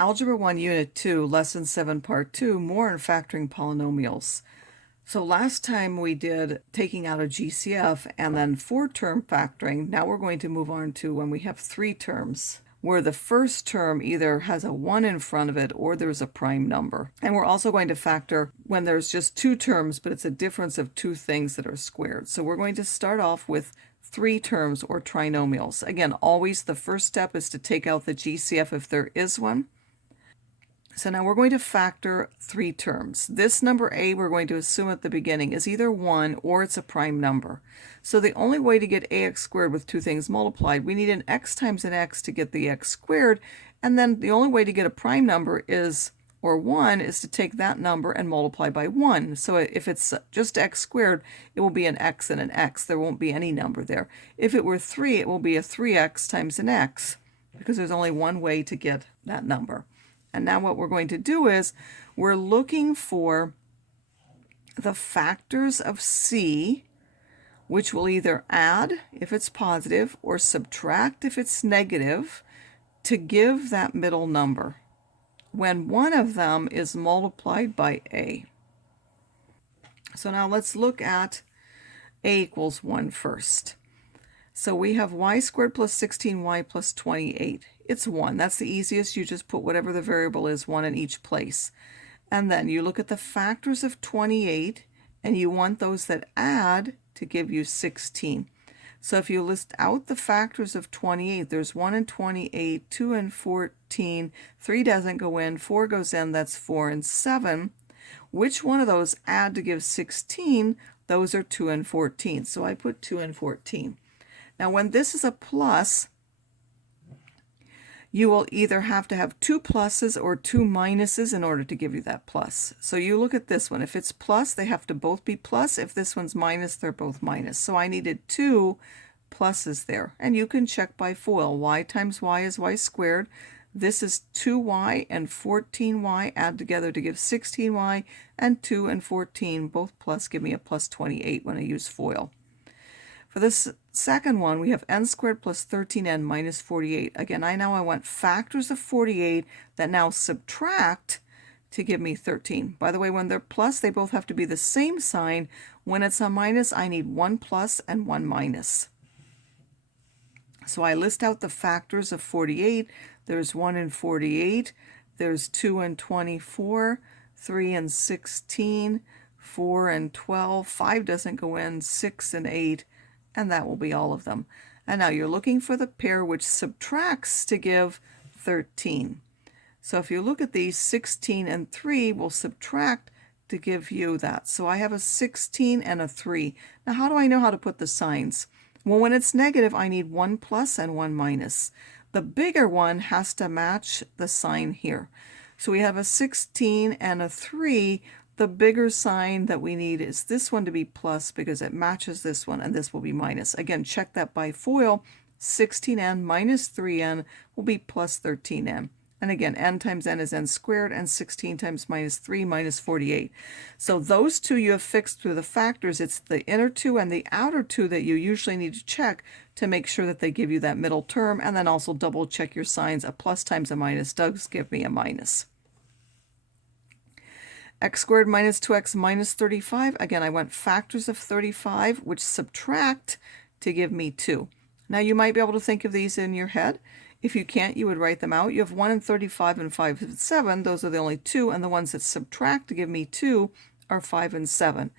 Algebra 1, Unit 2, Lesson 7, Part 2, more in factoring polynomials. So last time we did taking out a GCF and then 4-term factoring. Now we're going to move on to when we have 3 terms, where the first term either has a 1 in front of it or there's a prime number. And we're also going to factor when there's just 2 terms, but it's a difference of 2 things that are squared. So we're going to start off with 3 terms or trinomials. Again, always the first step is to take out the GCF if there is one. So now we're going to factor 3 terms. This number a we're going to assume at the beginning is either 1 or it's a prime number. So the only way to get ax squared with 2 things multiplied, we need an x times an x to get the x squared, and then the only way to get a prime number is, or 1, is to take that number and multiply by 1. So if it's just x squared, it will be an x and an x. There won't be any number there. If it were 3, it will be a 3x times an x, because there's only one way to get that number. And now what we're going to do is we're looking for the factors of c, which will either add if it's positive or subtract if it's negative, to give that middle number when one of them is multiplied by a. So now let's look at a equals 1 first. So we have y squared plus 16y plus 28. It's 1. That's the easiest. You just put whatever the variable is, 1 in each place. And then you look at the factors of 28, and you want those that add to give you 16. So if you list out the factors of 28, there's 1 in 28, 2 in 14, 3 doesn't go in, 4 goes in, that's 4 and 7. Which one of those add to give 16? Those are 2 and 14. So I put 2 and 14. Now when this is a plus, you will either have to have 2 pluses or 2 minuses in order to give you that plus. So you look at this one. If it's plus, they have to both be plus. If this one's minus, they're both minus. So I needed 2 pluses there. And you can check by FOIL. Y times y is y squared. This is 2y and 14y add together to give 16y, and 2 and 14 both plus give me a plus 28 when I use FOIL. For this second one, we have n squared plus 13n minus 48. Again, I want factors of 48 that now subtract to give me 13. By the way, when they're plus, they both have to be the same sign. When it's a minus, I need 1 plus and 1 minus. So I list out the factors of 48. There's 1 in 48. There's 2 in 24, 3 in 16, 4 and 12, 5 doesn't go in, 6 and 8, and that will be all of them. And now you're looking for the pair which subtracts to give 13. So if you look at these, 16 and 3 will subtract to give you that. So I have a 16 and a 3. Now how do I know how to put the signs? Well, when it's negative, I need 1 plus and 1 minus. The bigger one has to match the sign here. So we have a 16 and a 3. The bigger sign that we need is this one to be plus because it matches this one, and this will be minus. Again, check that by FOIL. 16n minus 3n will be plus 13n. And again, n times n is n squared, and 16 times minus 3 minus 48. So those two you have fixed through the factors. It's the inner 2 and the outer 2 that you usually need to check to make sure that they give you that middle term, and then also double check your signs. A plus times a minus does give me a minus. X squared minus 2x minus 35. Again, I want factors of 35, which subtract to give me 2. Now, you might be able to think of these in your head. If you can't, you would write them out. You have 1 in 35 and 5 and 7. Those are the only 2, and the ones that subtract to give me 2 are 5 and 7.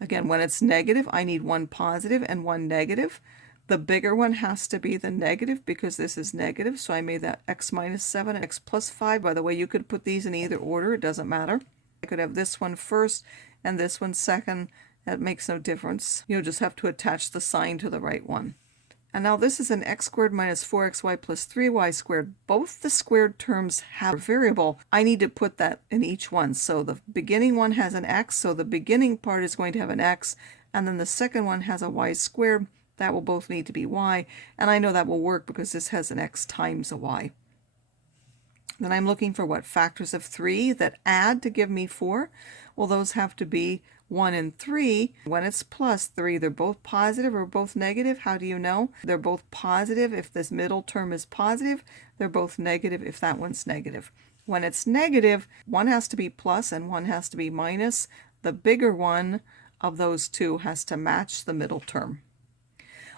Again, when it's negative, I need 1 positive and 1 negative. The bigger one has to be the negative because this is negative, so I made that x minus 7 and x plus 5. By the way, you could put these in either order. It doesn't matter. I could have this one first and this one second. That makes no difference. You'll just have to attach the sign to the right one. And now this is an x squared minus 4xy plus 3y squared. Both the squared terms have a variable. I need to put that in each one. So the beginning one has an x, so the beginning part is going to have an x, and then the second one has a y squared. That will both need to be y, and I know that will work because this has an x times a y. Then I'm looking for what? Factors of 3 that add to give me 4. Well, those have to be 1 and 3. When it's plus, they're either both positive or both negative. How do you know? They're both positive if this middle term is positive. They're both negative if that one's negative. When it's negative, one has to be plus and one has to be minus. The bigger one of those two has to match the middle term.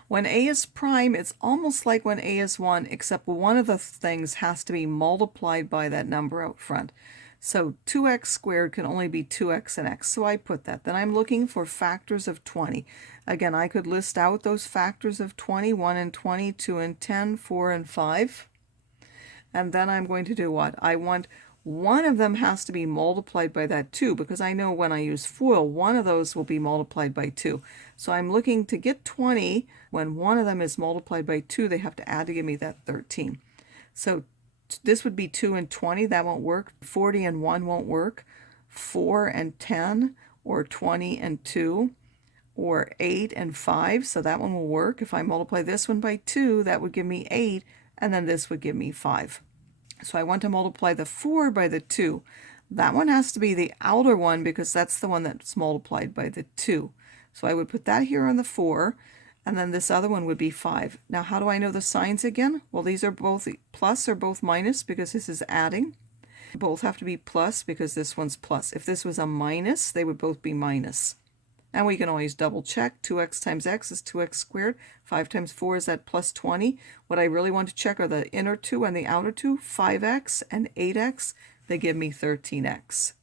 When a is prime, it's almost like when a is 1, except one of the things has to be multiplied by that number out front. So 2x squared can only be 2x and x, so I put that. Then I'm looking for factors of 20. Again, I could list out those factors of 20, 1 and 20, 2 and 10, 4 and 5. And then I'm going to do what? I want one of them has to be multiplied by that 2, because I know when I use FOIL, one of those will be multiplied by 2. So I'm looking to get 20. When one of them is multiplied by 2, they have to add to give me that 13. So this would be 2 and 20. That won't work. 40 and 1 won't work. 4 and 10, or 20 and 2, or 8 and 5. So that one will work. If I multiply this one by 2, that would give me 8, and then this would give me 5. So I want to multiply the 4 by the 2. That one has to be the outer one because that's the one that's multiplied by the 2. So I would put that here on the 4, and then this other one would be 5. Now how do I know the signs again? Well, these are both plus or both minus because this is adding. Both have to be plus because this one's plus. If this was a minus, they would both be minus. And we can always double check. 2x times x is 2x squared. 5 times 4 is that plus 20. What I really want to check are the inner two and the outer two. 5x and 8x. They give me 13x.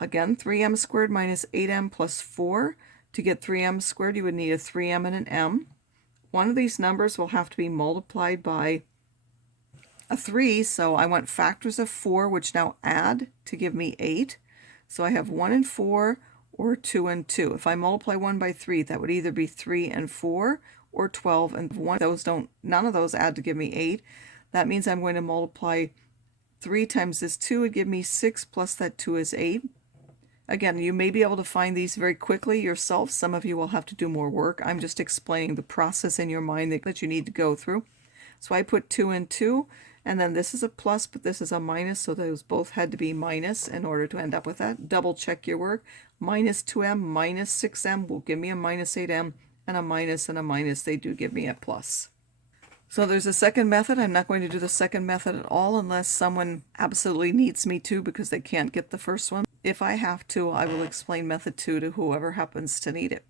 Again, 3m squared minus 8m plus 4. To get 3m squared, you would need a 3m and an m. One of these numbers will have to be multiplied by a 3. So I want factors of 4, which now add to give me 8. So I have 1 and 4. Or 2 and 2. If I multiply 1 by 3, that would either be 3 and 4 or 12 and 1. None of those add to give me 8. That means I'm going to multiply 3 times this 2 would give me 6 plus that 2 is 8. Again, you may be able to find these very quickly yourself. Some of you will have to do more work. I'm just explaining the process in your mind that you need to go through. So I put 2 and 2, and then this is a plus, but this is a minus, so those both had to be minus in order to end up with that. Double check your work. Minus 2m minus 6m will give me a minus 8m, and a minus, they do give me a plus. So there's a second method. I'm not going to do the second method at all unless someone absolutely needs me to because they can't get the first one. If I have to, I will explain method 2 to whoever happens to need it.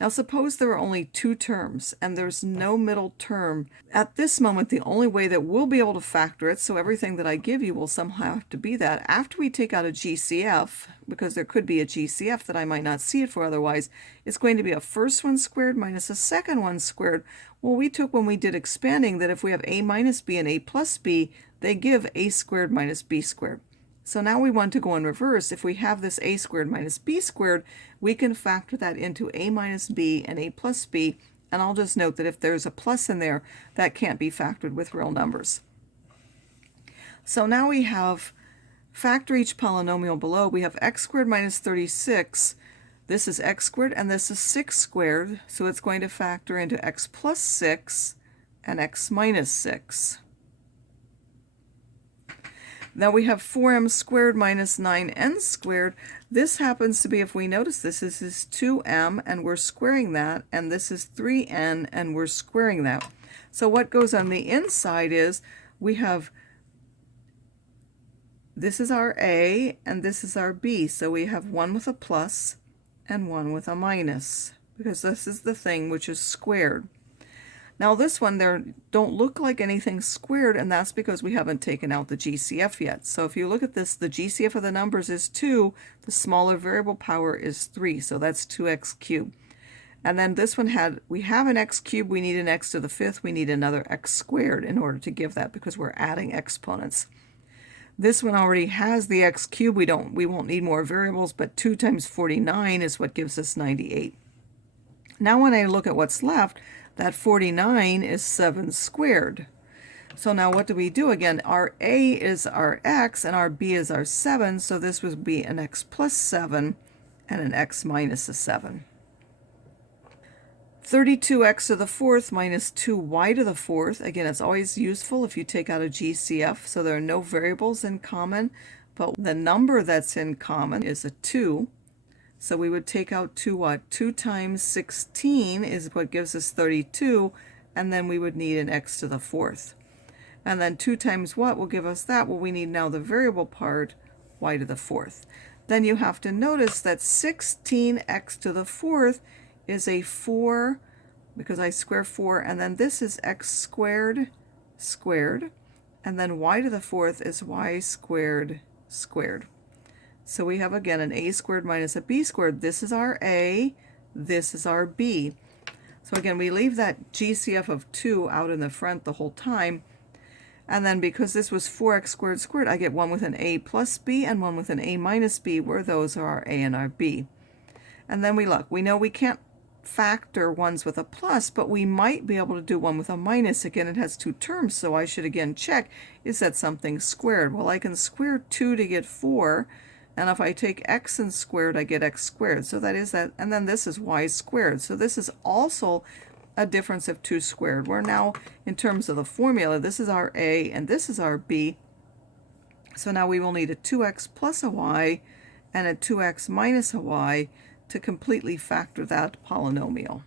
Now suppose there are only 2 terms and there's no middle term. At this moment, the only way that we'll be able to factor it, so everything that I give you will somehow have to be that, after we take out a GCF, because there could be a GCF that I might not see it for otherwise, it's going to be a first one squared minus a second one squared. Well, we took when we did expanding that if we have a minus b and a plus b, they give a squared minus b squared. So now we want to go in reverse. If we have this a squared minus b squared, we can factor that into a minus b and a plus b. And I'll just note that if there's a plus in there, that can't be factored with real numbers. So now we have factor each polynomial below. We have x squared minus 36. This is x squared and this is 6 squared. So it's going to factor into x plus 6 and x minus 6. Now we have 4m squared minus 9n squared. This happens to be, if we notice this is 2m and we're squaring that, and this is 3n and we're squaring that. So what goes on the inside is we have, this is our a and this is our b. So we have one with a plus and one with a minus because this is the thing which is squared. Now this one there don't look like anything squared, and that's because we haven't taken out the GCF yet. So if you look at this, the GCF of the numbers is 2, the smaller variable power is 3, so that's 2x cubed. And then this one we have an x cubed, we need an x to the 5th, we need another x squared in order to give that because we're adding exponents. This one already has the x cubed, we won't need more variables, but 2 times 49 is what gives us 98. Now when I look at what's left, that 49 is 7 squared. So now what do we do again? Our a is our x and our b is our 7, so this would be an x plus 7 and an x minus a 7. 32x to the 4th minus 2y to the 4th. Again, it's always useful if you take out a GCF, so there are no variables in common, but the number that's in common is a 2. So we would take out 2 what? 2 times 16 is what gives us 32, and then we would need an x to the 4th. And then 2 times what will give us that? Well, we need now the variable part, y to the 4th. Then you have to notice that 16x to the 4th is a 4, because I square 4, and then this is x squared squared, and then y to the 4th is y squared squared. So we have again an a squared minus a b squared. This is our a, this is our b. So again, we leave that GCF of 2 out in the front the whole time. And then because this was 4x squared squared, I get one with an a plus b and one with an a minus b, where those are our a and our b. And then we look. We know we can't factor ones with a plus, but we might be able to do one with a minus. Again, it has 2 terms, so I should again check, is that something squared? Well, I can square 2 to get 4, and if I take x and squared, I get x squared. So that is that, and then this is y squared. So this is also a difference of 2 squared. We're now, in terms of the formula, this is our a and this is our b. So now we will need a 2x plus a y and a 2x minus a y to completely factor that polynomial.